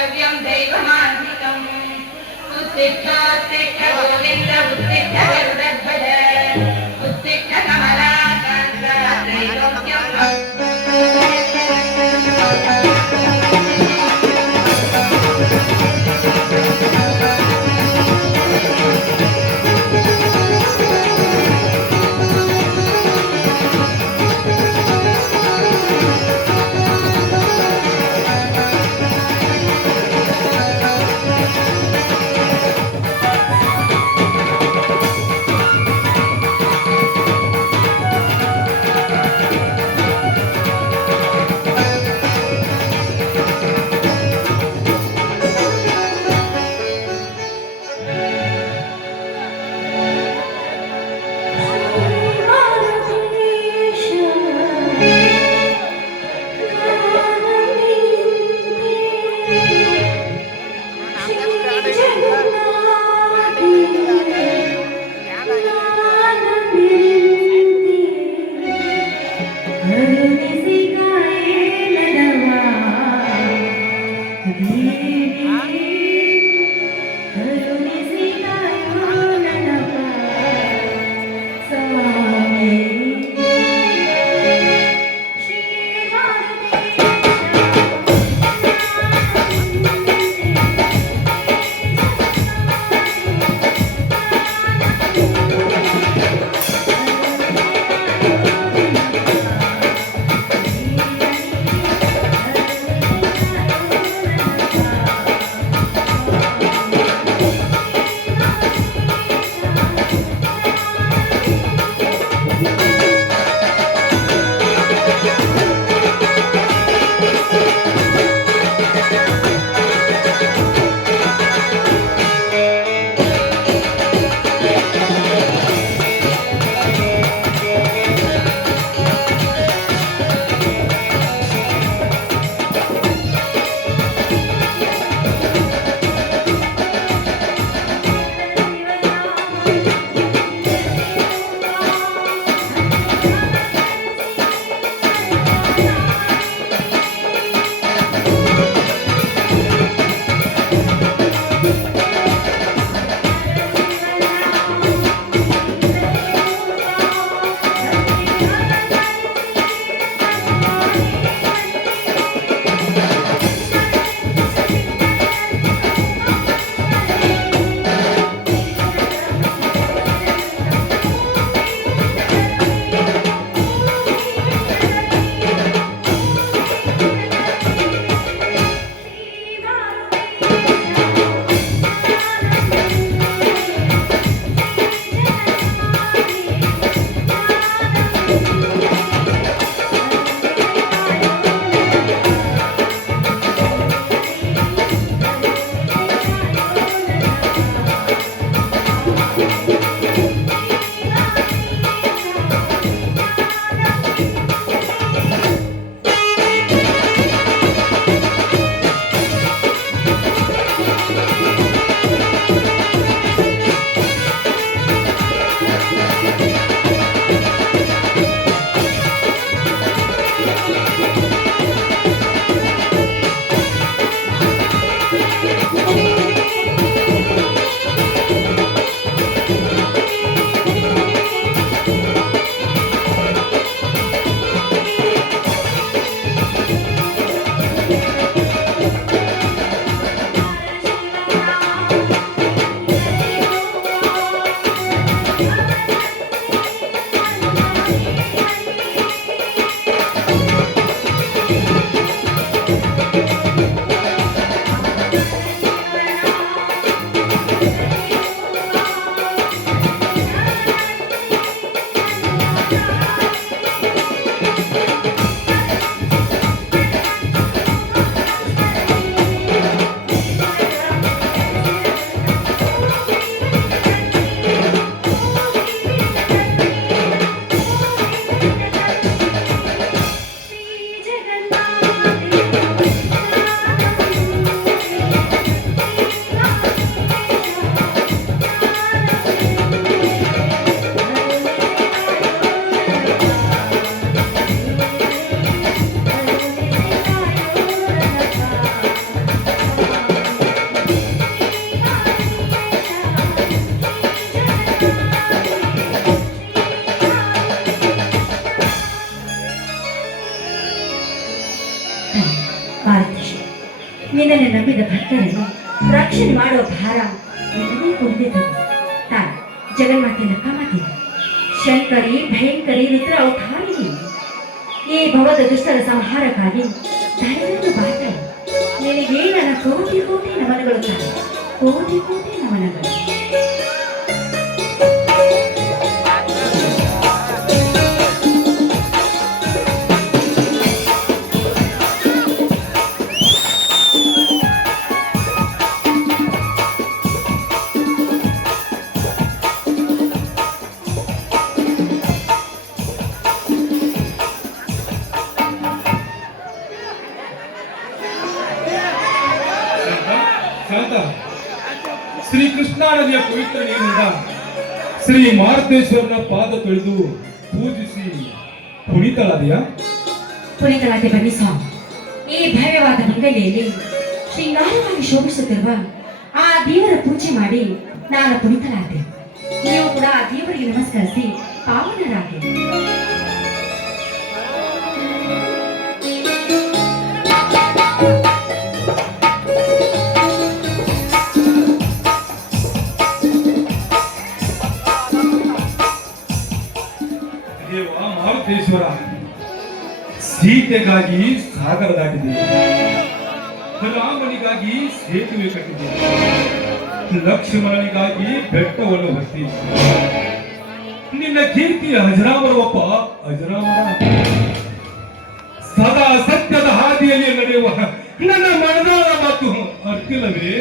कर्तव्यं दैवमान्वितम् उत्तिष्ठोत्तिष्ठ गोविन्द उत्तिष्ठ गरुडध्वज उत्तिष्ठ कमलाकान्त त्रैलोक्यं ನಂಬಿದ ಭಕ್ತರನ್ನು ರಕ್ಷಣೆ ಮಾಡುವ ಭಾರ ನಿನಗೆ ಕುಂದಿದೆ. ತಾಯಿ ಜಗನ್ಮಾತೆ ಲಕ್ಕಮಾತೆ ಶಂಕರಿ ಭಯಂಕರಿ ರುದ್ರ ಅವತಾರಿಣಿ, ಈ ಭವದ ದುಷ್ಟರ ಸಂಹಾರಕ್ಕಾಗಿ ಧೈರ್ಯವನ್ನು ಬಾತಾಯಿ. ನಿನಗೆ ನನ್ನ ಕೋಟಿ ಕೋಟಿ ನಮನಗಳು ತಾಯಿ, ಕೋಟಿ ಕೋಟಿ ನಮನಗಳು. ಶ್ರೀ ಕೃಷ್ಣಾ ನದಿಯ ಪವಿತ್ರ ನೀರಿನಿಂದ ಶ್ರೀ ಮಾರುತೇಶ್ವರನ ಪಾದ ತೊಳೆದು ಪೂಜಿಸಿ ಪುನೀತಳಾದೆಯಾ? ಪುನೀತಳಾದೆ ಬನ್ನಿ ಸ್ವಾಮಿ. ಈ ಭವ್ಯವಾದ ಮಂಗಲಿಯಲ್ಲಿ ಶೃಂಗಾರವಾಗಿ ಶೋಭಿಸುತ್ತಿರುವ ಆ ದೇವರ ಪೂಜೆ ಮಾಡಿ ನಾನು ಪುನೀತಳಾದೆ. ನೀವು ಕೂಡ ಆ ದೇವರಿಗೆ ನಮಸ್ಕರಿಸಿ ಪಾವನರಾಗಿ. ಮಾರುತೇಶ್ವರ ಸೀತೆಗಾಗಿ ಸಾಗರ ದಾಟಿದೆ, ರಾಮನಿಗಾಗಿ ಸೇತುವೆ ಕಟ್ಟಿದೆ, ಲಕ್ಷ್ಮಣನಿಗಾಗಿ ಬೆಟ್ಟವನ್ನು ಹತ್ತಿ ನಿನ್ನ ಕೀರ್ತಿ ಅಜರಾಮರವಪ್ಪ ಅಜರಾಮರ. ಸದಾ ಸತ್ಯದ ಹಾದಿಯಲ್ಲಿ ನಡೆಯುವ ನನ್ನ ಮನದಾಳ ಮಾತು ಅರ್ಥಿಲ್ಲವೇ?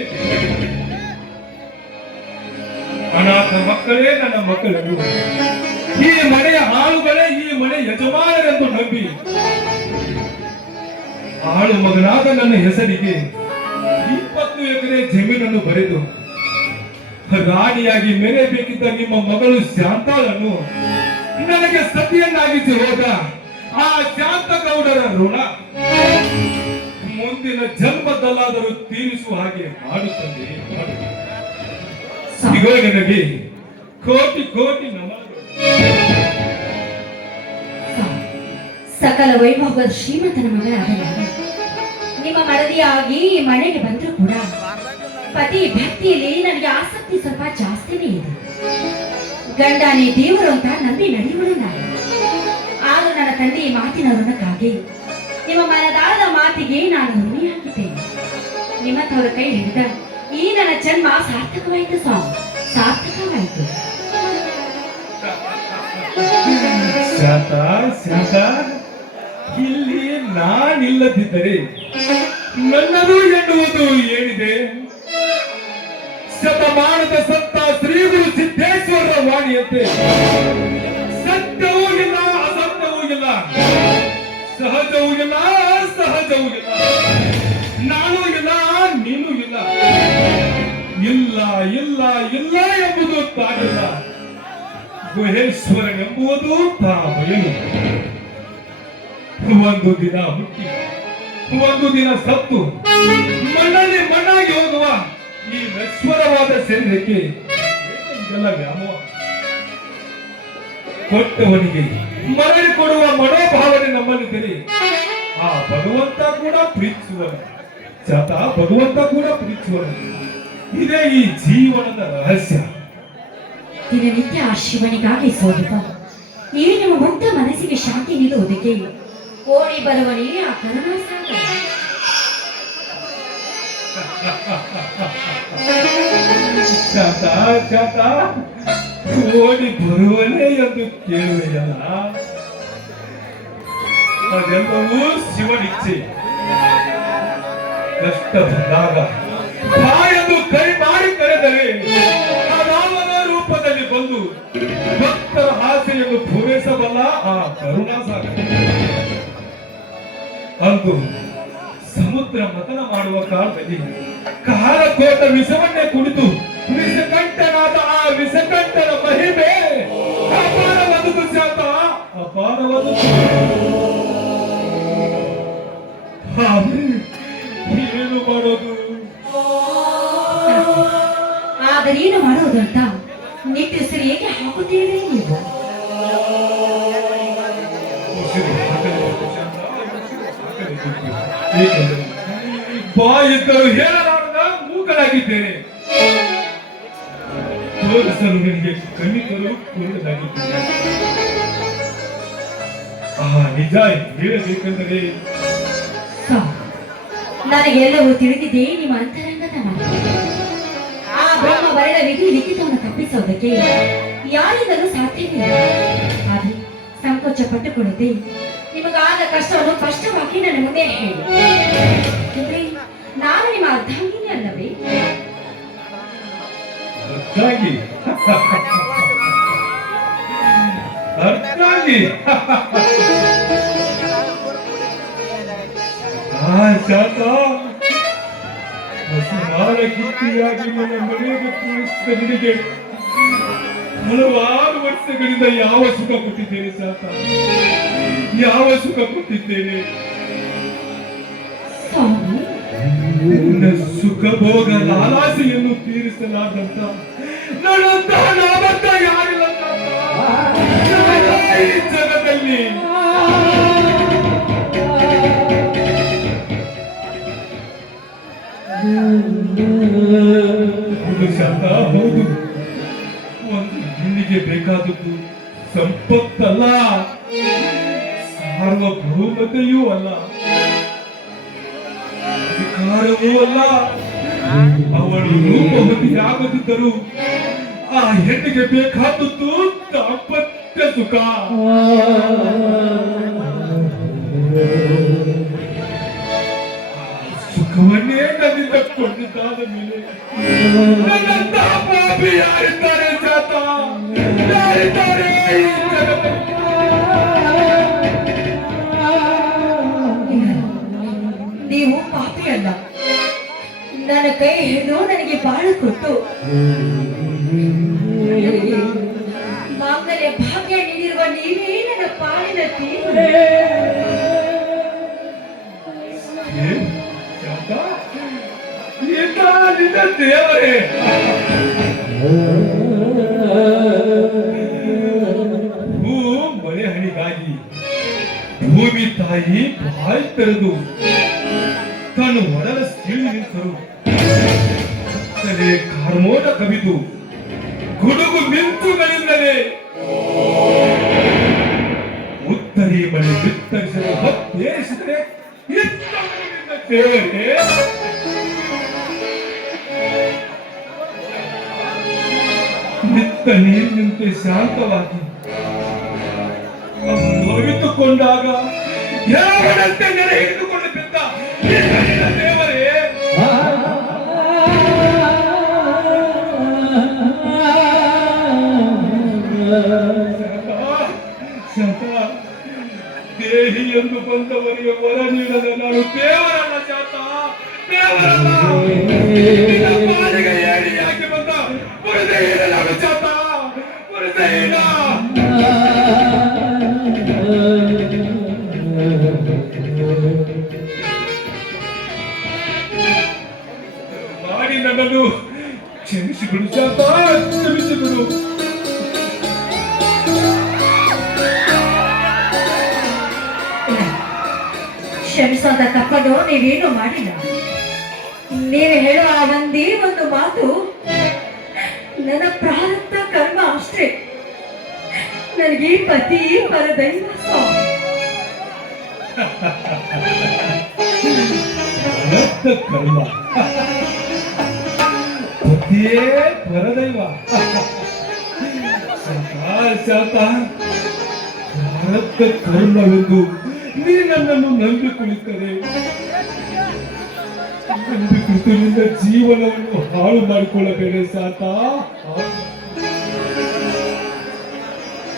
ಅನಾಥ ಮಕ್ಕಳೇ ನನ್ನ ಮಕ್ಕಳನ್ನು, ಈ ಮನೆಯ ಆಳುಗಳೇ ಈ ಮನೆ ಯಜಮಾನರೆಂದು ನಂಬಿ ಆಳು ಮಗನಾದ ನನ್ನ ಹೆಸರಿಗೆ 20 ಎಕರೆ ಜಮೀನನ್ನು ಬರೆದು ರಾಣಿಯಾಗಿ ಮೆರೆಯಬೇಕಿದ್ದ ನಿಮ್ಮ ಮಗಳು ಶಾಂತಾಳನ್ನು ನನಗೆ ಸತಿಯನ್ನಾಗಿಸಿ ಹೋದ ಆ ಶಾಂತಗೌಡರ ಋಣ ಮುಂದಿನ ಜನ್ಮದಲ್ಲಾದರೂ ತೀರಿಸುವ ಹಾಗೆ ಮಾಡುತ್ತದೆ. ಇಗೋ ನಿನಗೆ ಕೋಟಿ ಕೋಟಿ ನಮನಗಳು. ಸಕಲ ವೈಭವದ ಶ್ರೀಮಂತನ ಮಗಳಾದ ನಾನು ನಿಮ್ಮ ಮಡದಿಯಾಗಿ ಈ ಮನೆಗೆ ಬಂದರೂ ಕೂಡ ಪತಿ ಭಕ್ತಿಯಲ್ಲಿ ನನಗೆ ಆಸಕ್ತಿ ಸ್ವಲ್ಪ ಜಾಸ್ತಿನೇ ಇದೆ. ಗಂಡನೇ ದೇವರು ಅಂತ ನಂಬಿ ನಡೆಯುವುದು ನಾನು. ಆದರೂ ನನ್ನ ತಂದೆ ಈ ಮಾತಿನ ಋಣಕ್ಕಾಗಿ ನಿಮ್ಮ ಮನದಾಳದ ಮಾತಿಗೆ ನಾನು ಋಣಿಯಾಗಿದ್ದೇನೆ. ನಿಮ್ಮ ತವರ ಕೈ ಹಿಡಿದ ಈ ನನ್ನ ಜನ್ಮ ಸಾರ್ಥಕವಾಯಿತು ಸ್ವಾಮಿ, ಸಾರ್ಥಕವಾಯಿತು. ಶಾಂತ ಶಾಂತ, ಇಲ್ಲಿ ನಾನಿಲ್ಲದಿದ್ದರೆ ನನ್ನದು ಎನ್ನುವುದು ಏನಿದೆ? ಶತಮಾನದ ಸತ್ತ ಶ್ರೀ ಗುರು ಸಿದ್ದೇಶ್ವರರ ವಾಣಿಯಂತೆ ಸತ್ಯವೂ ಇಲ್ಲ ಅಸತ್ಯವೂ ಇಲ್ಲ, ಸಹಜವೂ ಇಲ್ಲ ಸಹಜವೂ ಇಲ್ಲ, ನಾನು ಇಲ್ಲ ನೀನು ಇಲ್ಲ, ಇಲ್ಲ ಇಲ್ಲ ಇಲ್ಲ ಎಂಬುದು ತಾನಿಲ್ಲ, ಗುಹೇಶ್ವರನೆಂಬುವುದು ತಾ ಬಯಲು. ಒಂದು ದಿನ ಹುಟ್ಟಿ ಒಂದು ದಿನ ಸತ್ತು ಮಣ್ಣಲ್ಲಿ ಮಣ್ಣಾಗಿ ಹೋಗುವ ಈ ನಶ್ವರವಾದ ಶರೀರಕ್ಕೆ ಇದೆಲ್ಲ ವ್ಯಾಮೋಹ. ಕೊಟ್ಟವನಿಗೆ ಮರಳಿ ಕೊಡುವ ಮನೋಭಾವನೆ ನಮ್ಮಲ್ಲಿದ್ದರೆ ಆ ಭಗವಂತ ಕೂಡ ಪ್ರೀತಿಸುವನು, ಜಾತ ಭಗವಂತ ಕೂಡ ಪ್ರೀತಿಸುವನು. ಇದೇ ಈ ಜೀವನದ ರಹಸ್ಯ. ದಿನನಿತ್ಯ ಆ ಶಿವನಿಗಾಗಿ ಸೋಲಿಪ ಈ ನಿಮ್ಮ ಮುಗ್ಧ ಮನಸ್ಸಿಗೆ ಶಾಂತಿ ನೀಡುವುದಕ್ಕೆ ಓಡಿ ಬರುವನೇ ಆ ಕರುಣಾಸಾಗರ. ಜಾತ ಜಾತ ಓಡಿ ಬರುವನೇ ಎಂದು ಕೇಳುವೆಯಲ್ಲ, ಅದೆಲ್ಲವೂ ಶಿವನಿಚ್ಛೆ. ಕಷ್ಟ ಬಂದಾಗ ಬಾಯೆಂದು ಕೈ ಮಾಡಿ ಕರೆದರೆ ಅದಾವನ ರೂಪದಲ್ಲಿ ಬಂದು ಭಕ್ತರ ಆಸೆಯನ್ನು ಪೂರೈಸಬಲ್ಲ ಆ ಕರುಣಾಸಾಗರ. ಅಂದು ಸಮುದ್ರ ಮತನ ಮಾಡುವ ಕಾಲದಲ್ಲಿ ಕಾಲಕೋಟ ವಿಷವನ್ನೇ ಕುಡಿದು ವಿಷಕಂಠನಾದ ಆ ವಿಷಕಂಠನ ಮಹಿಮೆ ಅಪಾರವಾದುದು ಶಾಂತ, ಅಪಾರವಾದುದು. ಏನು ಮಾಡೋದು? ಆದರೇನು ಮಾಡೋದು ಅಂತ ನಿಟ್ಟುಸಿರು ಏಕೆ ಹಾಕುತ್ತೀರಿ ನೀವು? ಬಾಯಿದ್ದರೂ ಹೇಳಲಾರದ ಮೂಕನಾಗಿದ್ದೇನೆ. ತೋರಿಸಲು ನನಗೆ ಕಣ್ಣಿದ್ದರೂ ಕುರುಡನಾಗಿದ್ದೇನೆ. ನಿಜ ಹೇಳಬೇಕೆಂದರೆ ನನಗೆಲ್ಲವೂ ತಿಳಿದಿದೆ. ನಿಮ್ಮ ಅಂತರಂಗದ ಮಾತು. ಆ ಬ್ರಹ್ಮ ಬರೆದ ವಿಧಿ ಲಿಖಿತವನ್ನು ತಪ್ಪಿಸೋದಕ್ಕೆ ಯಾರಿಂದಲೂ ಸಾಧ್ಯವಿಲ್ಲ. ಆದರೆ ಸಂಕೋಚ ಪಟ್ಟುಕೊಳ್ಳದೆ ನಿಮಗಾದ ಕಷ್ಟವನ್ನು ಸ್ಪಷ್ಟವಾಗಿ ನನ್ನ ಮುಂದೆ ಹೇಳಿ. ಅಂದ್ರೆ ನಾನು ನಿಮ್ಮ ಅರ್ಧಾಂಗಿನಿ ಅಲ್ಲವೇ? ಅರ್ಧಾಂಗಿ ಅರ್ಧಾಂಗಿ ಶಾಂತ ಹಸುಮಾರ ಕೀರ್ತಿಯಾಗಿ ನನ್ನ ಮನೆಗೆ ತೋರಿಸಿದ ನಿನಗೆ ಹಲವಾರು ವರ್ಷಗಳಿಂದ ಯಾವ ಸುಖ ಕೊಟ್ಟಿದ್ದೇನೆ ಶಾಂತ, ಯಾವ ಸುಖ ಕೊಟ್ಟಿದ್ದೇನೆ. ನಿನ್ನ ಸುಖ ಭೋಗ ಲಾಲಾಸೆಯನ್ನು ತೀರಿಸಲಾದಂತ ನನ್ನಂತಹ ನಾಮಂತ ಯಾರಿಲ್ಲ ಶಾಂತ ಈ ಜಗದಲ್ಲಿ. ಹೌದು ಶಾಂತ, ಹೌದು. ಒಂದು ಹೆಣ್ಣಿಗೆ ಬೇಕಾದದ್ದು ಸಂಪತ್ತಲ್ಲ, ಸಾರ್ವಭೌಮತೆಯೂ ಅಲ್ಲ, ಅಧಿಕಾರವೂ ಅಲ್ಲ. ಅವಳು ರೂಪವತಿಯಾಗದಿದ್ದರೂ ಆ ಹೆಣ್ಣಿಗೆ ಬೇಕಾದದ್ದು ದಾಂಪತ್ಯ ಸುಖ. ಸುಖವನ್ನೇ ನನ್ನಿಂದ ಕೊಂಡಿದ್ದಾದ ಮೇಲೆ ನನ್ನಂತಹ ಪಾಪಿ ಯಾರಿದ್ದಾರೆ ಜಾತ? ಯಾರಿದ್ದಾರೆ ಈ ಜಗತ್ತಲ್ಲಿ? ನೀವು ಪಾಪಿ ಅಲ್ಲ. ನನ್ನ ಕೈ ಹಿಡಿದು ನನಗೆ ಬಾಳು ಕೊಟ್ಟು ಮಾಂಗಲ್ಯ ಭಾಗ್ಯ ನೀಡಿರುವ ನೀವೇ ನನ್ನ ಪಾಲಿನ ತೀವ್ರ. ನಿನ್ನ ದೇವರೇ, ಹೂ ಮಳೆ ಹಣಿಗಾಗಿ ಭೂಮಿ ತಾಯಿ ಬಾಯಿ ತೆರೆದು ತಾನು ಒಡಲ ಸೀಳಿ ನಿಂತರು. ಕಾರ್ಮೋಡ ಕವಿದು ಗುಡುಗು ಮಿಂಚುಗಳಿಂದಲೇ ಉತ್ತರಿ ಮಳೆ ಬಿತ್ತರಿಸಲು ಹತ್ತೇರಿಸಿದರೆ ದೇವರೇ, ನಿತ್ತ ನೀರಿನಂತೆ ಶಾಂತವಾಗಿ ಅವಿತುಕೊಂಡಾಗ ಯಾವನಂತೆ ನೆರೆ ಹಿಡಿದುಕೊಂಡು ಬಿದ್ದ ನಿನ್ನ ದೇವರೇ, ದೇಹಿ ಎಂದು ಬಂದವರಿಗೆ ವರ ನೀಡದ ನಾನು ದೇವರಲ್ಲ ಶಾಂತ, ದೇವರಲ್ಲ. ಯಾಕೆ ಬಂದ ಮುರುದೈನ ನಾನು ಶಾಂತ, ಮುರುದೈನ. ಮಾಡಿ ನನ್ನನ್ನು ಕ್ಷಮಿಸಿಬಿಡು ಶಾಂತ, ಕ್ಷಮಿಸಿಬಿಡು. ಕ್ಷಮಿಸೋದ ತಪ್ಪದು ನೀವೇನು ಮಾಡಿಲ್ಲ. ನೀವು ಹೇಳುವ ಒಂದೇ ಒಂದು ಮಾತು ನನ್ನ ಪ್ರಾರಬ್ಧ ಕರ್ಮ ಅಷ್ಟೇ. ನನಗೆ ಪತಿ ಪರದೈವ ಕರ್ಮ, ಪತಿಯೇ ಪರದೈವ. ಶಾಂತ, ಪ್ರಾರಬ್ಧ ಕರ್ಮವೆಂದು ನೀ ನನ್ನನ್ನು ನಂಬಿಕೊಳ್ಳುತ್ತದೆ. ನಂಬಿಕೊಂಡು ನಿನ್ನ ಜೀವನವನ್ನು ಹಾಳು ಮಾಡಿಕೊಳ್ಳಬೇಡ ಶಾಂತ.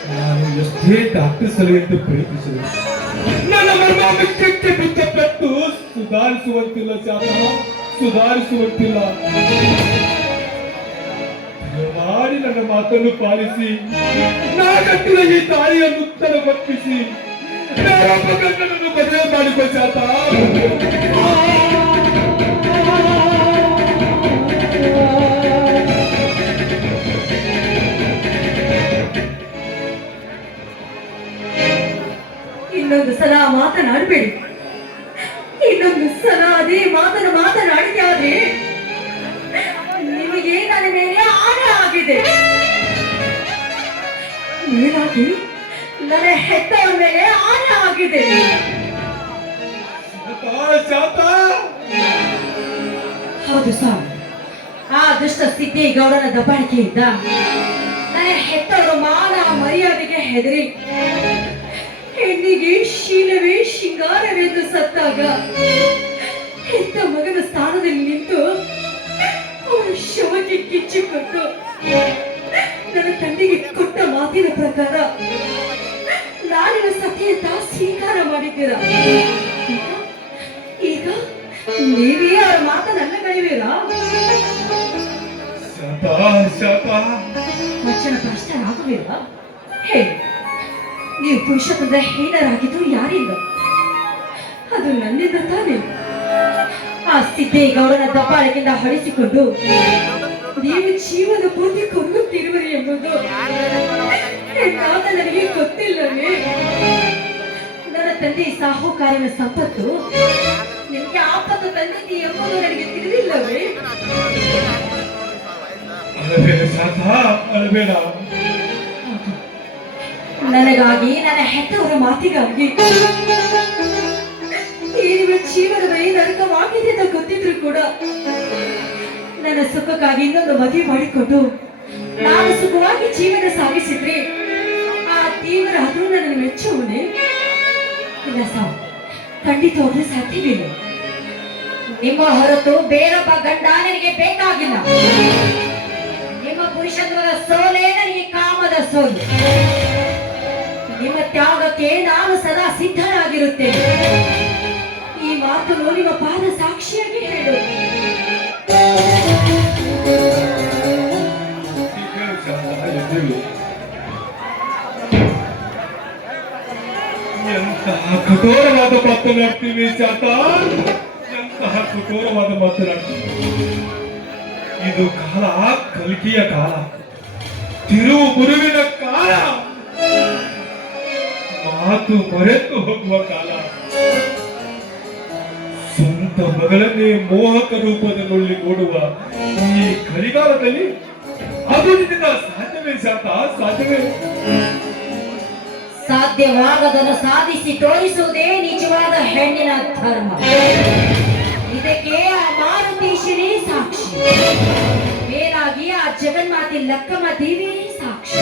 ನಾನು ಎಷ್ಟೇ ಡಾಕ್ಟರ್ ಸಲಹೆಯಂತೆ ಪ್ರಯತ್ನಿಸಿದೆ, ನನ್ನ ಮರ್ಮ ಮಿಕ್ಕಕ್ಕೆ ಬಿಚ್ಚಪಟ್ಟು ಸುಧಾರಿಸುವಂತಿಲ್ಲ ಶಾಂತ, ಸುಧಾರಿಸುವಂತಿಲ್ಲ. ಮಾಡಿ ನನ್ನ ಮಾತನ್ನು ಪಾಲಿಸಿ ನಾ ಕಟ್ಟಿದ ಈ ತಾಯಿಯನ್ನು ತಲುಪಿಸಿ ಗಂಡನನ್ನು ಮದುವೆ ಮಾಡಿಕೊ ಶಾಂತ. ಇನ್ನೊಂದು ಸಲ ಮಾತನಾಡಬೇಡಿ. ಇನ್ನೊಂದು ಸಲ ಅದೇ ಮಾತನ್ನು ಆಗಿದೆ. ಮೇಲಾಗಿ ನನ್ನ ಹೆತ್ತವರ ಮೇಲೆ ಆನೆ ಆಗಿದೆ. ಶಾಂತ ಹೌದು ಸ್ವಾಮಿ, ಆ ದುಷ್ಟ ಸಿದ್ದೇಗೌಡನ ದಬ್ಬಾಳಿಕೆಯಿಂದ ನನ್ನ ಹೆತ್ತವರು ಮಾನ ಮರ್ಯಾದೆಗೆ ಹೆದರಿ ಹೆಣ್ಣಿಗೆ ಶೀಲವೇ ಶೃಂಗಾರವೆಂದು ಸತ್ತಾಗ ಹೆತ್ತ ಮಗನ ಸ್ಥಾನದಲ್ಲಿ ನಿಂತು ಅವರ ಶವಕ್ಕೆ ಕಿಚ್ಚಿಕೊಟ್ಟು ನನ್ನ ತಂದೆಗೆ ಕೊಟ್ಟ ಮಾತಿನ ಪ್ರಕಾರ ನಾನಿನ ಸತ್ಯಂತ ಸ್ವೀಕಾರ ಮಾಡಿದ್ದೀರಾ. ಈಗ ನೀವೇ ಅವರ ಮಾತನ್ನಗಳಿವೀರಾ? ವಚನ ಭ್ರಷ್ಟರಾಗುವಿರಾ? ಹೇಳಿ, ನೀವು ಪುರುಷತ್ವದ ಹೀನರಾಗಿದ್ದು ಯಾರಿಂದ? ಅದು ನನ್ನಿಂದ ತಾನೇ. ಆ ಸಿದ್ದೇಗೌಡನ ದಬ್ಬಾಳಿಕೆಯಿಂದ ಹೊಳಿಸಿಕೊಂಡು ನೀವು ಜೀವನ ಪೂರ್ತಿ ಕೊಂಡುತ್ತಿರುವಿರಿ ಎಂಬುದು ಎನ್ನಾದ ನನಗೆ ಗೊತ್ತಿಲ್ಲವೇ? ನನ್ನ ತಂದೆ ಸಾಹುಕಾರನ ಸಂಪತ್ತು ನಿಮಗೆ ಆಪತ್ತು ತಂದಿದ್ದೆ ಎಂಬುದು ನನಗೆ ತಿಳಿದಿಲ್ಲವೇ? ನನಗಾಗಿ, ನನ್ನ ಹೆತ್ತವರ ಮಾತಿಗಾಗಿ ಈ ನಿಮ್ಮ ಜೀವನವೇ ನರಕವಾಗಿದೆ ಅಂತ ಗೊತ್ತಿದ್ರು ಕೂಡ ನನ್ನ ಸುಖಕ್ಕಾಗಿ ಇನ್ನೊಂದು ಮದುವೆ ಮಾಡಿಕೊಂಡು ನಾನು ಸುಖವಾಗಿ ಜೀವನ ಸಾಗಿಸಿದ್ರೆ ಆ ದೇವರ ಆದ್ರೂ ನನ್ನನ್ನು ಮೆಚ್ಚುವನೇ? ಇಲ್ಲ ಸಾವು, ಖಂಡಿತವಾಗ್ಲೂ ಸಾಧ್ಯವಿಲ್ಲ. ನಿಮ್ಮ ಹೊರತು ಬೇರೊಬ್ಬ ಗಂಡ ನನಗೆ ಬೇಕಾಗಿಲ್ಲ. ನಿಮ್ಮ ಪುರುಷತ್ವದ ಸೋಲೆ ನನಗೆ ಕಾಮದ ಸೋಲು. ನಿಮ್ಮ ತ್ಯಾಗಕ್ಕೆ ನಾನು ಸದಾ ಸಿದ್ಧನಾಗಿರುತ್ತೇನೆ. ಈ ಮಾತನ್ನು ನಿಮ್ಮ ಪಾದ ಸಾಕ್ಷಿಯಾಗಿ ಹೇಳು. ಎಂತಹ ಕಠೋರವಾದ ಮಾತನಾಡ್ತೀವಿ ಶಾಂತ, ಎಂತಹ ಕಠೋರವಾದ ಮಾತನಾಡ್ತೀವಿ. ಇದು ಕಾಲ ಕಲ್ಕಿಯ ಕಾಲ, ತಿರುವು ಗುರುವಿನ ಕಾಲ, ಮಾತು ಮರೆತು ಹೋಗುವ ಕಾಲ. ಸ್ವಂತ ಮಗಳನ್ನೇ ಮೋಹಕ ರೂಪದಲ್ಲಿ ನೋಡುವ ಈ ಕಲಿಗಾಲದಲ್ಲಿ ಅದು ನಿನ್ನಿಂದ ಸಾಧ್ಯವೇ ಶಾಂತ? ಸಾಧ್ಯವೇ? ಸಾಧ್ಯವಾಗದನ್ನು ಸಾಧಿಸಿ ತೋರಿಸುವುದೇ ನಿಜವಾದ ಹೆಣ್ಣಿನ ಧರ್ಮ. ಇದಕ್ಕೆ ಆ ಮಾರುತೀಶನೇ ಸಾಕ್ಷಿ. ಮೇಲಾಗಿ ಆ ಜಗನ್ಮಾತೆ ಲಕ್ಕಮ್ಮ ದೇವಿಯೇ ಸಾಕ್ಷಿ.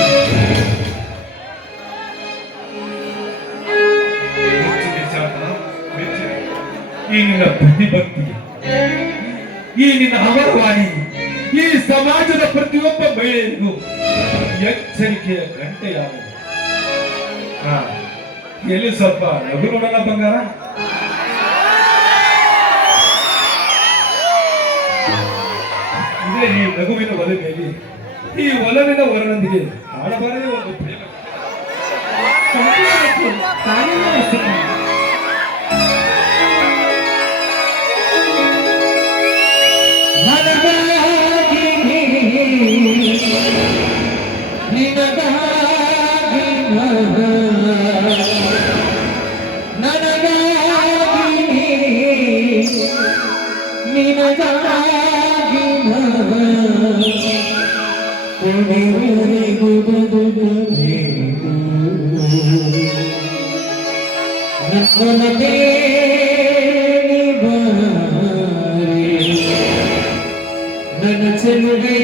ಈ ನಿನ್ನ ಪ್ರತಿಭಕ್ತಿ, ಈ ನಿನ್ನ ಅಮರವಾಣಿ ಈ ಸಮಾಜದ ಪ್ರತಿಯೊಬ್ಬ ಮಹಿಳೆಯರಿಗೂ ಎಚ್ಚರಿಕೆಯ ಗಂಟೆಯಾಗಿದೆ. ಎಲ್ಲಿ ಸ್ವಲ್ಪ ನಗು ನೋಡೋಣ ಬಂಗಾರ. ಇದೇ ಈ ನಗುವಿನ ಒಲವಿನಲ್ಲಿ ಈ ಒಲವಿನ ವರನೊಂದಿಗೆ ಆಡಬಾರದೇ ಒಂದು ಪ್ರೇಮ. ನನ್ನ ಚೆಲುವೆ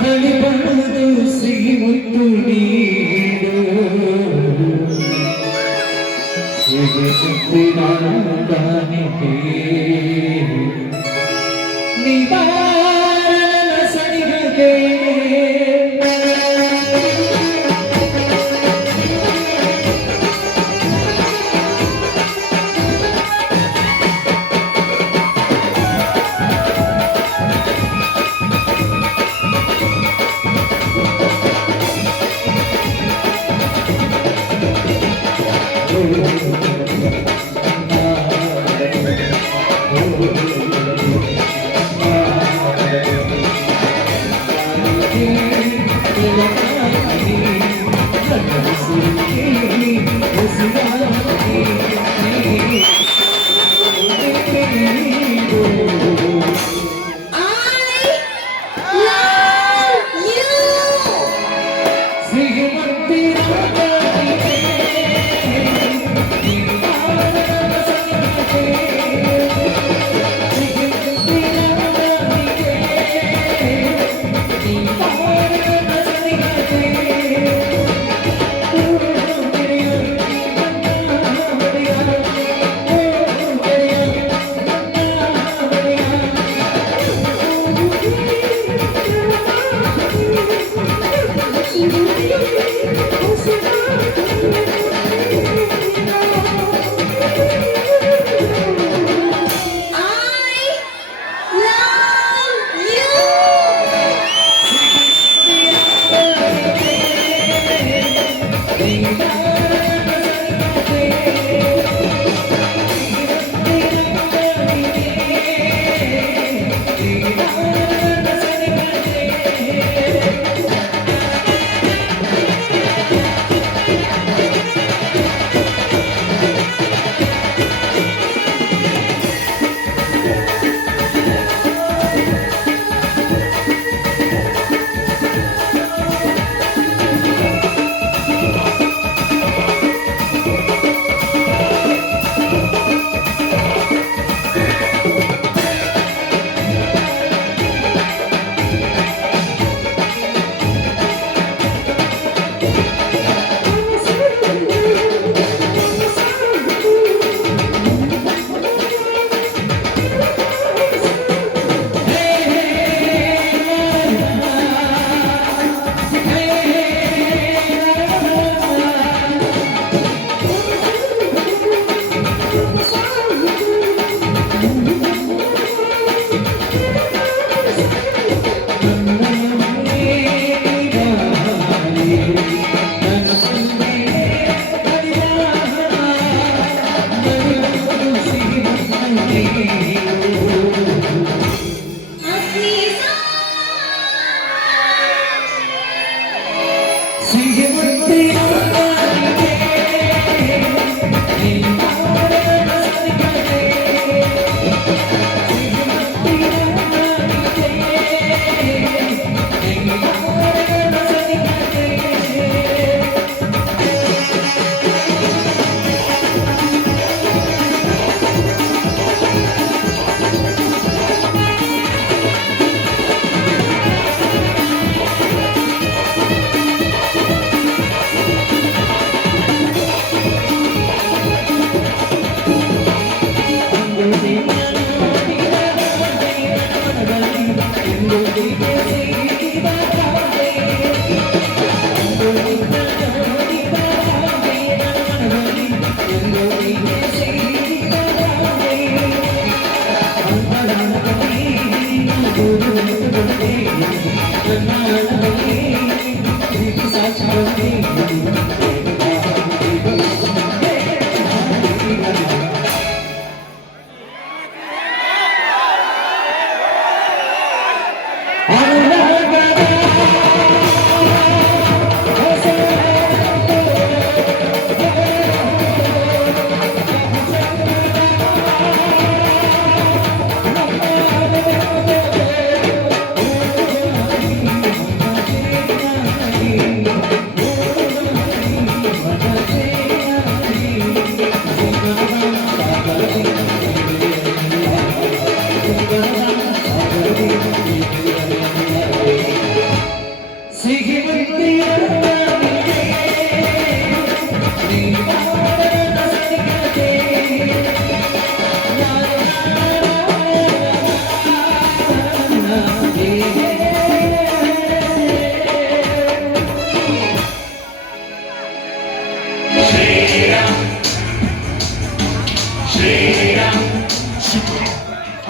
ಬಳಿ ಬಂದು ಸಿಹಿ ಮುತ್ತು ನೀಡು, ಸಿಹಿ ಮುತ್ತಿನಾನಿಗೆ ನಿವಾರಣ ಸನಿಗೆ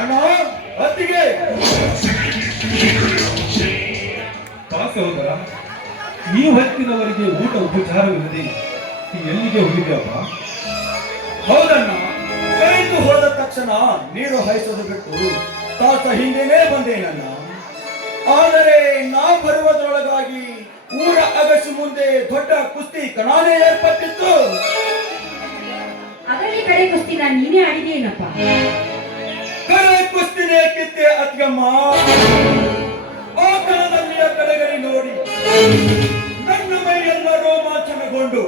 ಅಣ್ಣ ಅತ್ತಿಗೆ ಸಹೋದರ, ಈ ಹೊತ್ತಿನವರೆಗೆ ಊಟ ಉಪಚಾರವಿಲ್ಲದೆ ಎಲ್ಲಿಗೆ ಹೋಗಿದ್ಯಪ್ಪ? ಹೌದಣ್ಣ, ಕೈದು ಹೋದ ತಕ್ಷಣ ನೀರು ಹಾಯಿಸೋದು ಬಿಟ್ಟು ತಾತ ಹಿಂದೆನೇ ಬಂದೇನಣ್ಣ. ಆದರೆ ನಾ ಬರುವುದರೊಳಗಾಗಿ ಊರ ಅಗಸು ಮುಂದೆ ದೊಡ್ಡ ಕುಸ್ತಿ ಕಣಾನೇ ಏರ್ಪಟ್ಟಿತ್ತು. ಅದರಲ್ಲಿ ಕಡೆ ಕುಸ್ತಿನ ನೀನೇ ಆಡಿದೆಯೇನಪ್ಪ? ಕಡೆ ಕುಸ್ತಿನೇ ಕಿತ್ತೆ ಅತ್ಗಮ್ಮ. ಆ ಕಣದಲ್ಲಿಯ ಕಡೆಗರಿ ನೋಡಿ ನನ್ನ ಮೈಯೆಲ್ಲ ರೋಮಾಂಚನಗೊಂಡು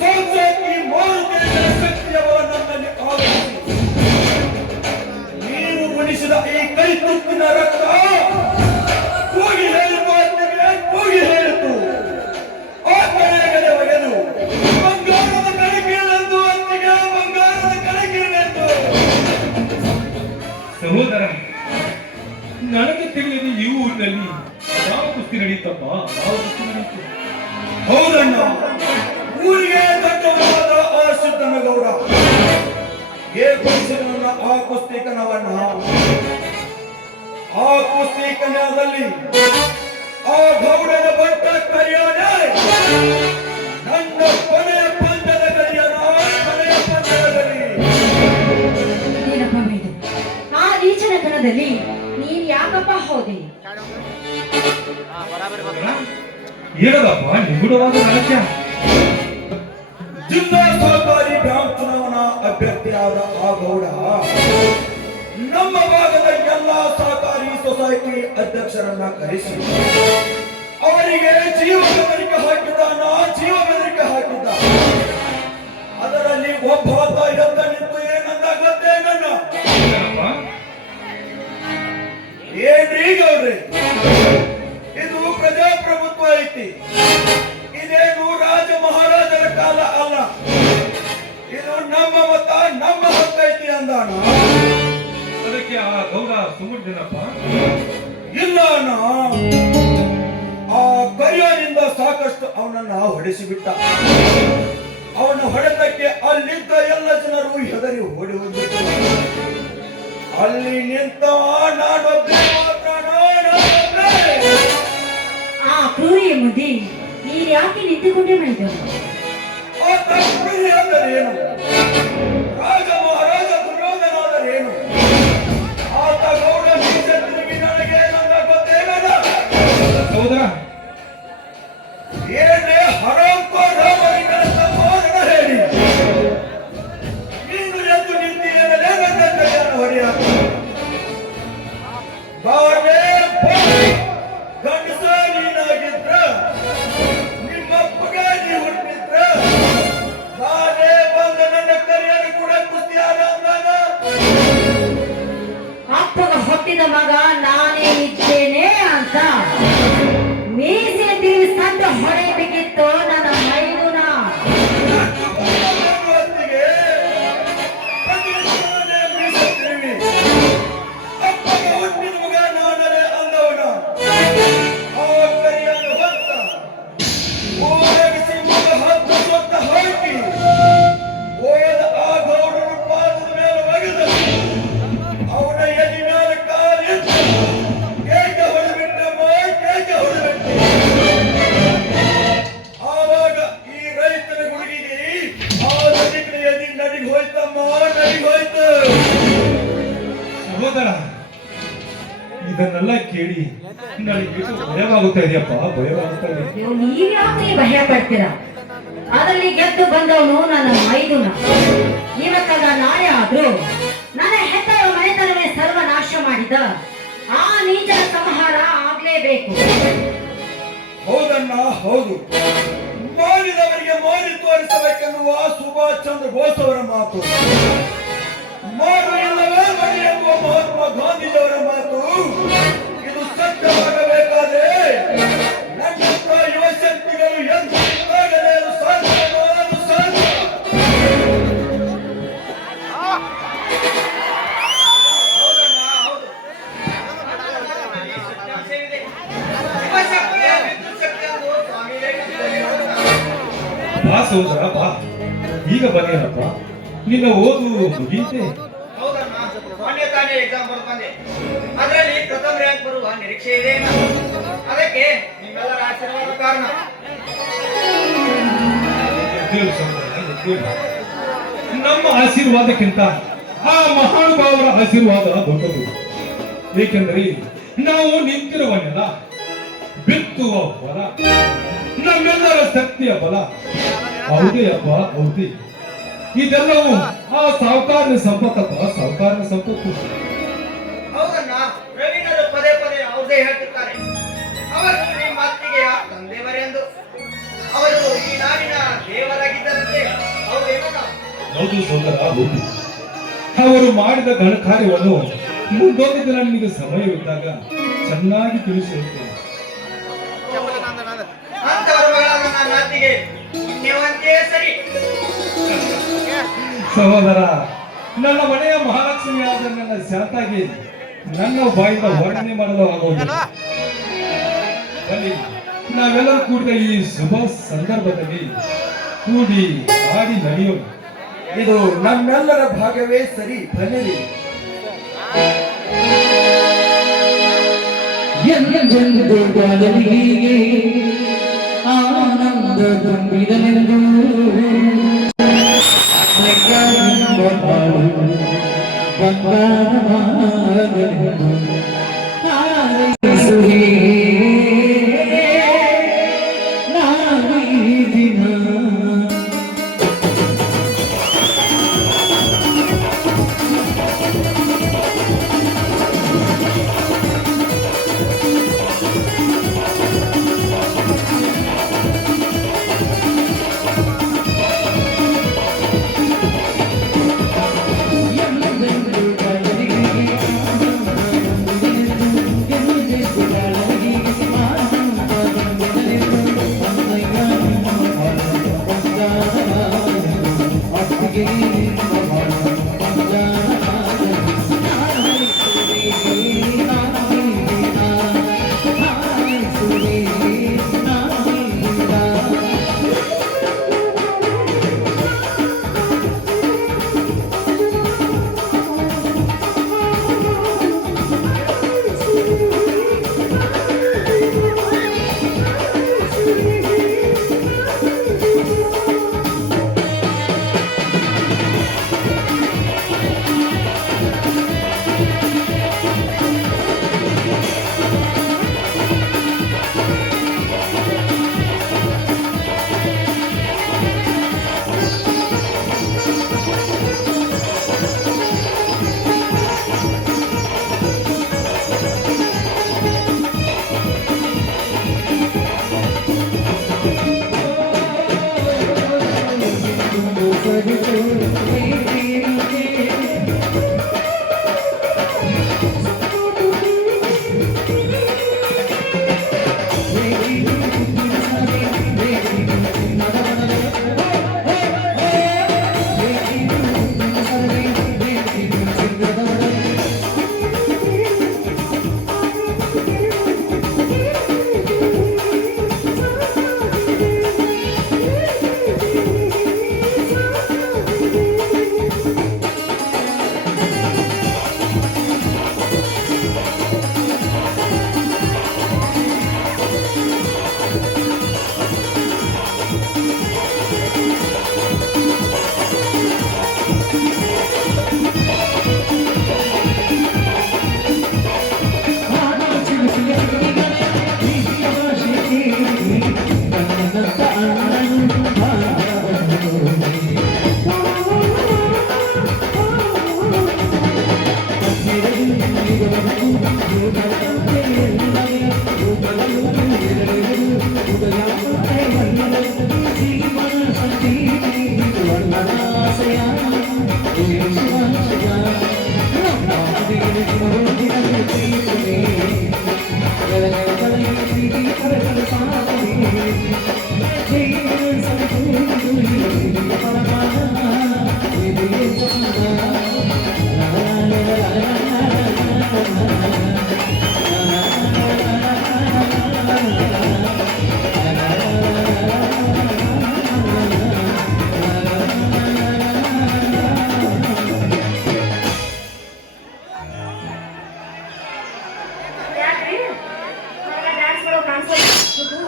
ಸಾಕ್ಷಾತ್ ಈ ಮಾರುತೇಜನ ಶಕ್ತಿಯವ ನನ್ನಲ್ಲಿ ಆವರಿಸಿ ನೀವು ಉಣಿಸಿದ ಈ ಕೈ ತುಪ್ಪಿನ ರಕ್ತ ಕೂಗಿ ಹೇಳಿತು ಅತ್ತಿಗೆ, ಕೂಗಿ ಹೇಳಿತು. ಆ ಕಡೆಗಡೆ ಒಗೆದು ಬಂಗಾರದ ಕಣಕೀಳೆಂದು ಅತ್ತಿಗೆ, ಬಂಗಾರದ ಕಣಕೀಳೆಂದು. ಸಹೋದರ, ನನಗೆ ತಿಳಿಯದ ಈ ಊರಿನಲ್ಲಿ ಯಾವ ಕುಸ್ತಿ ನಡೀತಪ್ಪ? ಯಾವ ಕುಸ್ತಿ ನಡೀತು? ಹೌದಣ್ಣ, ಊರಿಗೆ ದೊಡ್ಡವರಾದ ಆ ಸಿದ್ದನಗೌಡ ಏರ್ಪಡಿಸಿದ ಆ ಕುಸ್ತಿಕನವನ್ನ. ಆ ಕುಸ್ತಿಕನದಲ್ಲಿ ಆ ಗೌಡನ ಬಂಟ ಕರಿಯಾನೆ ನನ್ನ ಕೊನೆಯ ಪಂದ್ಯದ ಗಡಿಯನ, ಕೊನೆಯ ಪಂದ್ಯದ ಗಡಿ. ಇದೇನಪ್ಪ ಇದು? ಆ ನೀಚನ ಕಣದಲ್ಲಿ ನೀನ್ ಯಾಕಪ್ಪ ಹೋದೆ? ಏನದಪ್ಪ ನಿಗೂಢವಾದ ರಹಸ್ಯ? ಜಿಲ್ಲಾ ಸಹಕಾರಿ ಬ್ಯಾಂಕ್ ಚುನಾವಣಾ ಅಭ್ಯರ್ಥಿಯಾದ ಆ ಗೌಡ ನಮ್ಮ ಭಾಗದ ಎಲ್ಲಾ ಸಹಕಾರಿ ಸೊಸೈಟಿ ಅಧ್ಯಕ್ಷರನ್ನ ಕರೆಸಿ ಅವರಿಗೆ ಜೀವ ಬೆದರಿಕೆ ಹಾಕಿದ್ದಾನ, ಜೀವ ಬೆದರಿಕೆ ಹಾಕಿದ್ದ. ಅದರಲ್ಲಿ ಒಬ್ಬ ಎದ್ದ ನಿಂತು ಏನಂದ ಗೊತ್ತೇನನ್ನ? ಏನಪ್ಪ? ಏನ್ರಿ ಗೌಡ್ರಿ, ಇದು ಪ್ರಜಾಪ್ರಭುತ್ವ ಐತಿ, ಇದೇನು ರಾಜ ಮಹಾರಾಜರ ಕಾಲ ಅಲ್ಲ, ಇದು ನಮ್ಮ ಮತ, ನಮ್ಮ ಹಕ್ಕೈತಿ ಅಂದಾನ. ಅದಕ್ಕೆ ಆ ಗೌಡ ಸುಮ್ಮನಿದ್ದನಪ್ಪ? ಇಲ್ಲ ಅಣ್ಣ, ಆ ಕರಿಯನಿಂದ ಸಾಕಷ್ಟು ಅವನನ್ನ ಹೊಡೆಸಿಬಿಟ್ಟ. ಅವನ ಹೊಡೆತಕ್ಕೆ ಅಲ್ಲಿದ್ದ ಎಲ್ಲ ಜನರು ಹೆದರಿ ಓಡಿ ಹೋಗಿದ್ದರು. ಅಲ್ಲಿ ನಿಂತ ನಾನೊಬ್ಬೇ ಮಾತ್ರ, ನಾನೊಬ್ಬೇ. ಆ ಕ್ರೂರಿಯ ಮುಂದೆ ನೀನ್ ಯಾಕೆ ನಿಂತುಕೊಂಡೇ ಮಾಡಿದವು? ಆತ ಕ್ರೂರಿ ಅಂದರೇನು? ರಾಜ ಮಹಾರಾಜ ದುರ್ಯೋಧನಾದರೇನು? ಆತ ಗೌಡ ನೀಚತ್ತಿನಿಗೆ ನನಗೆ ನನ್ನ ಗೊತ್ತೇನಲ್ಲ. ಸಹೋದರ, ಏನೇ ಹರಾಂಕ ರಾಮನಿಗೆ ಸಂಬೋಧನ ಹೇಳಿ ನೀನು ಎದ್ದು ನಿಂತಿಯೇ ನನ್ನ ಕೈಯನ್ನು ಹೊಡೆಯ ಬಾಳೆ ಗಂಡಸ ನೀನಾಗಿದ್ರ, ನಿಮ್ಮಪ್ಪಗೆ ನೀ ಹುಟ್ಟಿದ್ರ, ನಾನೇ ಬಂದ ನನ್ನ ಕರಿಯನ್ನು ಕೂಡ ಕುಸ್ತಿಯಾದ ಅಂದಾನ. ಅಪ್ಪಗ ಹೊಟ್ಟಿದ ಮಗ ನಾನೇ ಇದ್ದೇನೆ ಅಂತ ಮೀಸೆ ತಿರುಗಿ ಸಂತ ಹೊಡೆಯಬೇಕಿತ್ತು ನನ್ನ ಮೈದುನ. ಹೊತ್ತಿಗೆ ಪ್ರತಿಷ್ಠಾನೇ ಮೀಸಲಿರುವಿ. ಅಪ್ಪಗೆ ಹುಟ್ಟಿದ ಮಗ ನಾನೇ ಅಂದವನ. ಆ ಕರಿಯನ್ನು ಹೊತ್ತ ಓಡಗಿಸಿ ಮಗ ಹತ್ತು ಸೊತ್ತ ಹಾಕಿ ಓದ ಆ ಗೌಡನ ಪಾದದ ಮೇಲೆ ಒಗೆದ ಅವನ ಎದಿ ಮೇಲೆ ಕಾಲಿಟ್ಟು ಕೇಕೆ ಹೊಡೆಬಿಟ್ಟಮ್ಮ, ಕೇಕೆ ಹೊಡೆಬಿಟ್ಟೆ. ಆವಾಗ ಈ ರೈತನ ಹುಡುಗಿಗೆ ಆ ನದಿಗಳ ಎದಿ ನಡಿಗೆ ಹೋಯ್ತಮ್ಮ, ನಡಿಗೆ ಹೋಯ್ತು. ಸಹೋದರ, ಇದನ್ನೆಲ್ಲ ಕೇಳಿ ನನಗೆ ಭಯವಾಗುತ್ತಾ ಇದೆಯಪ್ಪ, ಭಯವಾಗುತ್ತಾ ಇದೆ. ನೀವ್ಯಾಕೆ ಭಯ ಪಡ್ತೀರಾ? ಅದರಲ್ಲಿ ಗೆದ್ದು ಬಂದವನು ನನ್ನ ಮೈದುನ. ಇವತ್ತಲ್ಲ ನಾಳೆ ಆದ್ರೂ ನನ್ನ ಹೆತ್ತವ ಮನೆತನವೇ ಸರ್ವನಾಶ ಮಾಡಿದ ಆ ನೀಚನ ಸಂಹಾರ ಆಗ್ಲೇಬೇಕು. ಹೌದಣ್ಣ, ಹೌದು. ಮಾಡಿದವರಿಗೆ ಮಾಡಿ ತೋರಿಸಬೇಕೆನ್ನುವ ಸುಭಾಷ್ ಚಂದ್ರ ಬೋಸ್ ಅವರ ಮಾತು, ಮಾಡು ಇಲ್ಲವೇ ಮಡಿ ಎನ್ನುವ ಮಹಾತ್ಮ ಗಾಂಧೀಜಿಯವರ ಮಾತು, ಇದು ಸತ್ಯವಾಗಬೇಕಾದ್ರೆ ನನ್ನಂತ ಯುವಶಕ್ತಿಗಳು ಎಂದಾಗಲೇ ಅದು ಸಾಧ್ಯ, ಅದು ಸಾಧ್ಯ. ಬಾ ಸಹೋದರ, ಬಾ. ಈಗ ಬನ್ನಿರಪ್ಪ. ನಿನ್ನ ಓದು ಮುಗಿಯಿತೆ? ಹೌದಣ್ಣ, ಮೊನ್ನೆ ತಾನೇ ಎಕ್ಸಾಮ್ ಬರೆದು ಬಂದೆ. ಅದರಲ್ಲಿ ಪ್ರಥಮ ರ್ಯಾಂಕ್ ಬರುವ ನಿರೀಕ್ಷೆ ಇದೆ. ಅದಕ್ಕೆ ನಿಮ್ಮೆಲ್ಲರ ಆಶೀರ್ವಾದ ಕಾರಣ. ಕೇಳು ಸಹೋದರ, ಕೇಳು. ನಮ್ಮ ಆಶೀರ್ವಾದಕ್ಕಿಂತ ಆ ಮಹಾನುಭಾವರ ಆಶೀರ್ವಾದ ದೊಡ್ಡದು. ಏಕೆಂದರೆ ನಾವು ನಿಂತಿರುವ ನೆಲ, ಬಿತ್ತುವ ಹೊಲ, ನಮ್ಮೆಲ್ಲರ ಶಕ್ತಿಯ ಬಲ. ಹೌದೇ ಅಪ್ಪ, ಹೌದೇ. ಇದೆಲ್ಲವೂ ಆ ಸಾಹುಕಾರನ ಸಂಪತ್ತಪ್ಪ, ಸಾಹುಕಾರನ ಸಂಪತ್ತು. ಹೌದಣ್ಣ, ಪ್ರವೀಣರು ಪದೇ ಪದೇ ಅವ್ರದೇ ಹೇಳ್ತಿರ್ತಾರೆ. ಅವರು ನಿಮ್ಮ ಅತ್ತಿಗೆಯ ತಂದೆಯವರೆಂದು. ಅವರು ಈ ನಾಡಿನ ದೇವರಾಗಿದ್ದರಂತೆ. ಹೌದೇನಣ್ಣ? ಹೌದು ಸಹೋದರ, ಹೌದು. ಅವರು ಮಾಡಿದ ಘನ ಕಾರ್ಯವನ್ನು ಮುಂದೊಂದು ದಿನ ನಿಮಗೆ ಸಮಯವಿದ್ದಾಗ ಚೆನ್ನಾಗಿ ತಿಳಿಸಿರುತ್ತೇನೆ. ಅಂತವರ ಮಗಳಾದ ನನ್ನ ಅತ್ತಿಗೆ ನೀವಂತೆ ಸರಿ. ಸಹೋದರ, ನನ್ನ ಮನೆಯ ಮಹಾಲಕ್ಷ್ಮಿಯಾದ ನನ್ನ ಶಾಂತಾಗಿ ನನ್ನ ಬಾಯಿಂದ ವರ್ಣನೆ ಮಾಡಲು ಆಗುವುದಿಲ್ಲ. ಬನ್ನಿ, ನಾವೆಲ್ಲರೂ ಕೂಡಿದ ಈ ಶುಭ ಸಂದರ್ಭದಲ್ಲಿ ಕೂಡಿ ಆಡಿ ನಡೆಯೋಣ. ಇದು ನಮ್ಮೆಲ್ಲರ ಭಾಗವೇ ಸರಿ. ಬನ್ನಿರಿ. ಎಂದೆಂದು ಬಾಳಲಿಗೆ ಆನಂದ ತುಂಬಿದನೆಂದು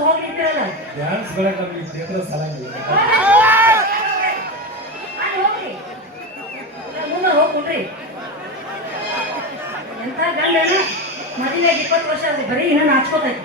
ಹೋಗಿ ನಿಂತಿರಲ್ಲ ಡ್ಯಾನ್ಸ್ ಬೆಳಕ್ ನಮ್ಗೆ ಥಿಯೇಟರ್ ಸಾಲಂಗಿಲ್ಲ. ಅಲ್ಲಿ ಹೋಗ್ರಿ ಮುಂದೆ ಹೋಗ್ಬಿಡ್ರಿ ಎಂತ ಗಂಡ ಮದುವೆಗೆ 20 ವರ್ಷ ಆದ್ರೆ ಬರೀ ಇನ್ನೂ ನಾಚ್ಕೋತೈತಿ